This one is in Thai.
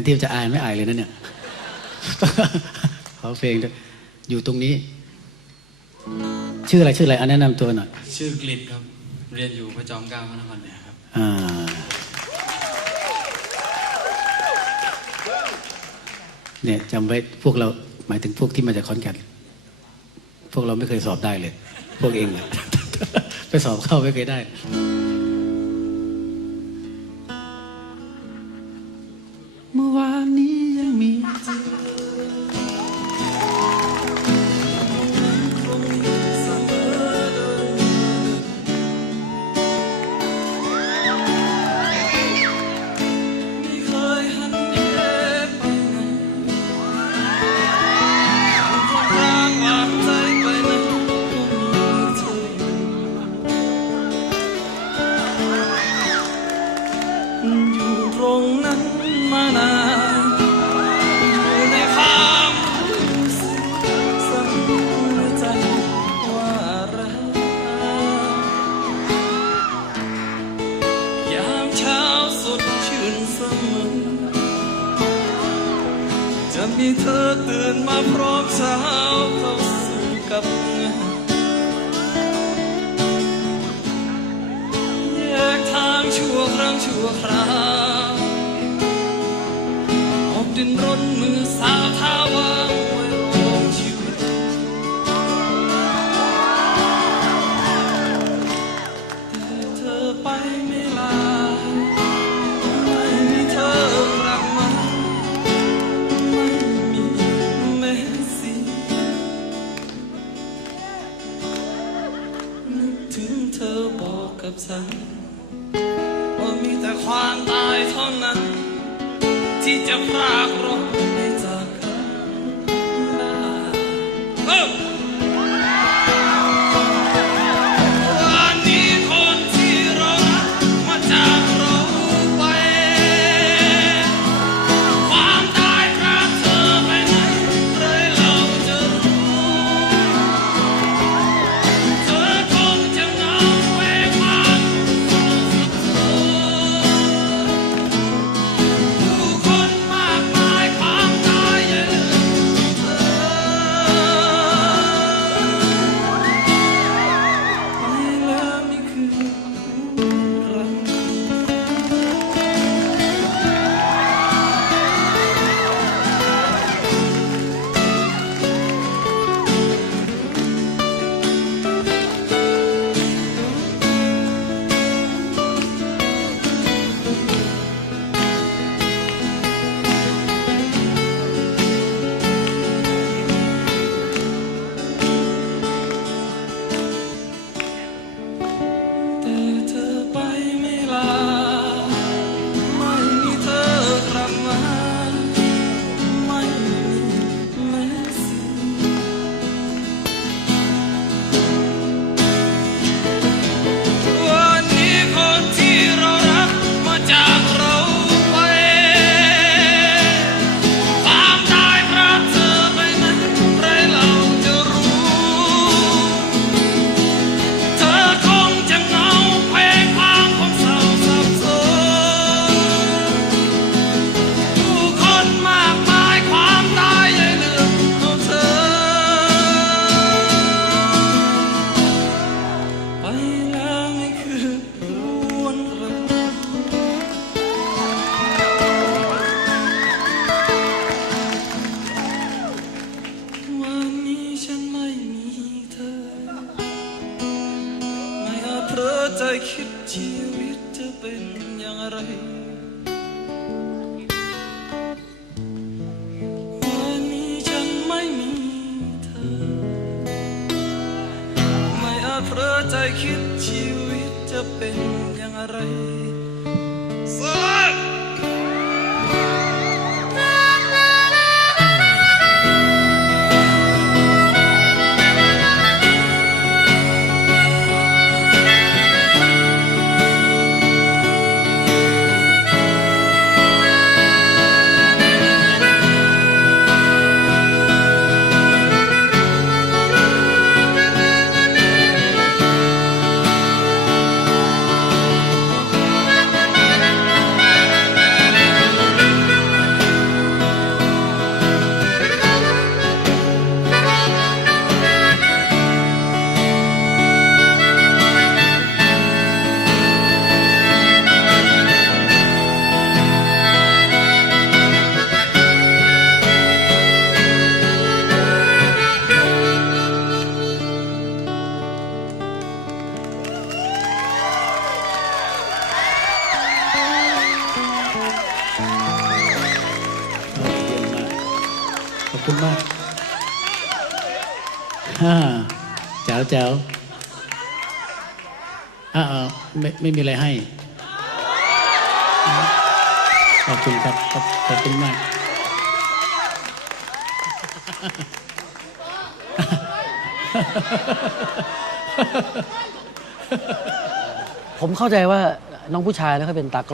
นที่จะอายไม่อายเลยนะเนี่ยขอเพลงด้วยอยู่ตรงนี้ ชื่ออะไรชื่ออะไรอันแนะนำตัวหน่อยชื่อกลิดครับ เรียนอยู่พระจอมเกล้าพระนครเหนือครับอ่าเนี่ยจำไว้พวกเราหมายถึงพวกที่มาจากขอนแก่นพวกเราไม่เคยสอบได้เลย พวกเองอะไปสอบเข้าไม่เคยได้ เธอตื่นมาพร้อมเช้าเข้าสู่กับงานแยกทางชั่วครั้งชั่วคราวออกดินรนมือสาวเท้าวางไว้รองชีวิตแต่เธอไปไม่ลา ถึงเธอบอกกับฉันว่ามีแต่ความตายเท่านั้น ที่จะพรากเราไปจากกันได้ ไม่อาจเพลอใจคิดชีวิตจะเป็นอย่างไร วันนี้ฉันไม่มีเธอ ไม่อาจเพลอใจคิดชีวิตจะเป็นอย่างไร คุณมากฮ่าแจ๋วแจ๋วอ่าไม่ไม่มีอะไรให้ ขอบคุณครับขอบขอบคุณมาก ผมเข้าใจว่าน้องผู้ชายแล้วเขาเป็นตากล้อง